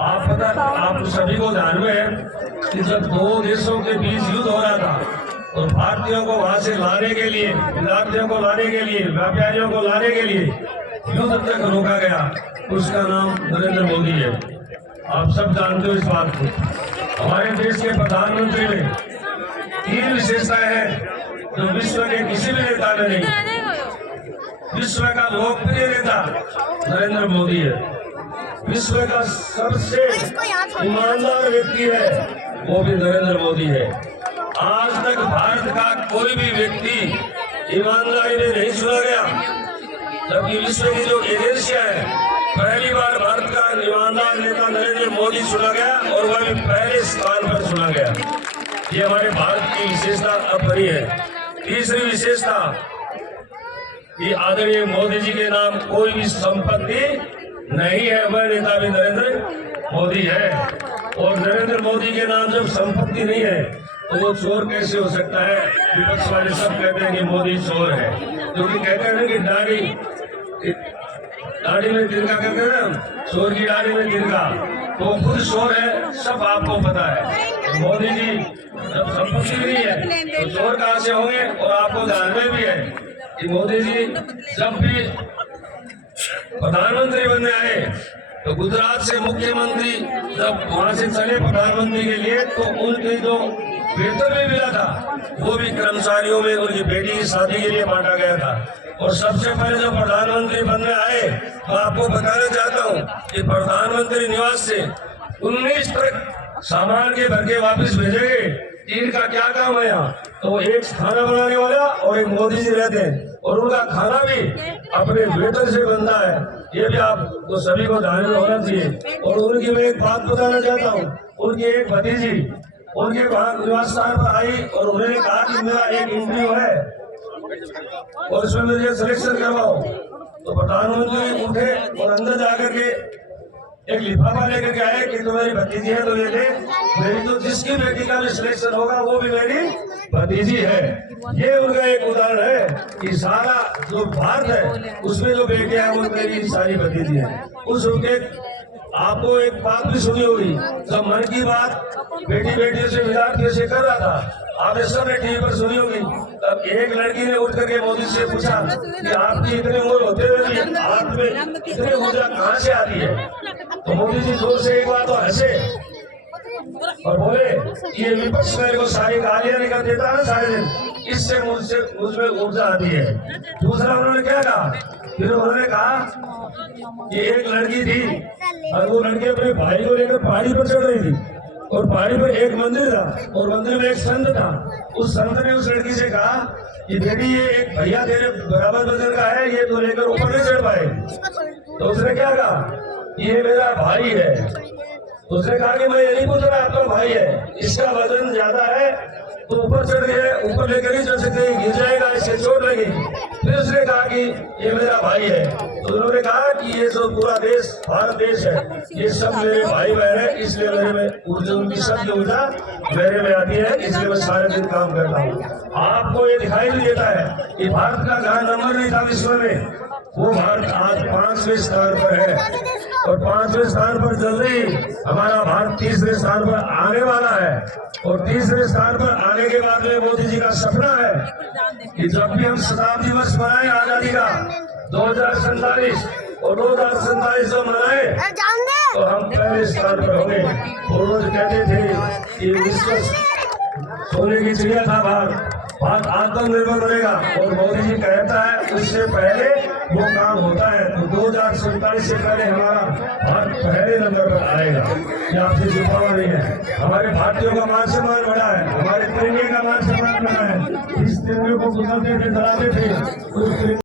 आप सभी को ध्यान में है कि जब दो देशों के बीच युद्ध हो रहा था और भारतीयों को वहां से लाने के लिए, विद्यार्थियों को लाने के लिए, व्यापारियों को लाने के लिए युद्ध तक रोका गया, उसका नाम नरेंद्र मोदी है। आप सब जानते हो इस बात को। हमारे देश के प्रधानमंत्री में 3 विशेषताएं हैं जो विश्व के किसी भी नेता में नहीं। विश्व का लोकप्रिय नेता नरेंद्र मोदी है। विश्व का सबसे ईमानदार व्यक्ति है वो भी नरेंद्र मोदी है। आज तक भारत का कोई भी व्यक्ति ईमानदारी में नहीं चुना गया, जबकि विश्व की जो एजेंसियां है, पहली बार भारत का ईमानदार नेता नरेंद्र मोदी चुना गया और वह भी पहले स्थान पर चुना गया। ये हमारे भारत की विशेषता अब बनी है। तीसरी विशेषता कि आदरणीय मोदी जी के नाम कोई भी संपत्ति नहीं है, वह नेता भी नरेंद्र मोदी है। और नरेंद्र मोदी के नाम जब संपत्ति नहीं है तो वो चोर कैसे हो सकता है? विपक्ष वाले सब कहते हैं कि मोदी चोर है, क्योंकि कहते हैं कि दाढ़ी में तिनका कहते हैं ना, चोर की दाढ़ी में तिनका, तो खुद चोर है, सब आपको पता है। मोदी जी जब संपत्ति नहीं है तो चोर कहां से होंगे? और आपको ध्यान में भी है कि मोदी जी जब भी प्रधानमंत्री बनने आए तो गुजरात से मुख्यमंत्री जब वहां से चले प्रधानमंत्री के लिए, तो उनके जो वेतन भी मिला था वो भी कर्मचारियों में उनकी बेटी की शादी के लिए बांटा गया था। और सबसे पहले जब प्रधानमंत्री बनने आए तो आपको बताना चाहता हूँ कि प्रधानमंत्री निवास से 19 ट्रक सामान के भर के वापिस भेजेंगे। इनका क्या काम है यहाँ? तो एक खाना बनाने वाला और एक मोदी जी रहते हैं, और उनका खाना भी अपने वेतन से बनता है। ये भी आपको सभी को ध्यान में होना चाहिए। और उनकी मैं एक बात बताना चाहता हूँ, उनकी एक भतीजी उनके निवास स्थान पर आई और उन्होंने कहा कि मेरा एक इंटरव्यू है और उसमें मुझे सिलेक्शन करवाओ। तो प्रधानमंत्री उठे और अंदर जाकर के एक लिफाफा लेकर के आए कि तुम्हारी भतीजी है तो ये ले, मेरी तो जिसकी बेटी का भी सिलेक्शन होगा वो भी मेरी भतीजी है। ये उनका एक उदाहरण है कि सारा जो भारत है उसमें जो बेटियां हैं वो मेरी सारी भतीजी है। उस उनके आपको एक बात भी सुनी होगी, जब मन की बात बेटी बेटियों से विद्यार्थियों से कर रहा था, आपने सबने टीवी पर सुनी होगी, तब एक लड़की ने उठ करके मोदी से पूछा कि आपकी इतनी उम्र होते हुए भी आप में इतनी ऊर्जा कहाँ से आती है? तो मोदी जी जोर से एक बार तो हंसे और बोले ये विपक्ष मेरे को सारी गालियां निकाल देता है ना सारे दिन, इससे मुझमें ऊर्जा आती है। दूसरा उन्होंने क्या कहा, फिर उन्होंने कहा कि एक लड़की थी और वो लड़की अपने भाई को लेकर पहाड़ी पर चढ़ रही थी और पहाड़ी पर एक मंदिर था और मंदिर में एक संत था। उस संत ने उस लड़की से कहा कि बेटी ये एक भैया तेरे बराबर वजन का है, ये तो लेकर ऊपर नहीं चढ़ पाए। तो उसने क्या कहा, ये मेरा भाई है। उसने कहा कि मैं ये नहीं पूछ रहा आपका भाई है, इसका वजन ज्यादा है तो ऊपर चढ़ गया, ऊपर लेकर नहीं चढ़ सकते, गिर जाएगा, इससे चोट लगेगी। फिर उसने कहा कि ये मेरा भाई है। तो उन्होंने कहा कि ये जो पूरा देश भारत देश है, ये सब मेरे भाई बहन है, इसलिए मेरे में ऊर्जा, उनकी सब ऊर्जा मेरे में आती है, इसलिए मैं सारे दिन काम करता हूँ। आपको ये दिखाई नहीं देता है कि भारत का जहाँ नंबर नहीं था विश्व में, वो भारत आज 5वें स्थान पर है और 5वें स्थान पर जल्दी हमारा भारत 3रे स्थान पर आने वाला है। और 3रे स्थान पर आने के बाद में मोदी जी का सपना है कि जब भी हम शताब्दी वर्ष मनाए आजादी का 2047 और 2047 जो मनाए तो हम पहले स्थान पर होंगे। वो रोज कहते थे कि विश्व सोने की चिड़िया था भारत आत्मनिर्भर बनेगा, और मोदी जी कहता है उससे पहले वो काम होता है। तो 2047 से पहले हमारा भारत पहले नंबर पर आएगा, ये आपसे छुपावा नहीं है। हमारे भारतीयों का मान सम्मान बढ़ा है, हमारे तिरंगे का मान सम्मान बढ़ा है। इस तिरंगे को गुजरते थे, जलाते थे, उस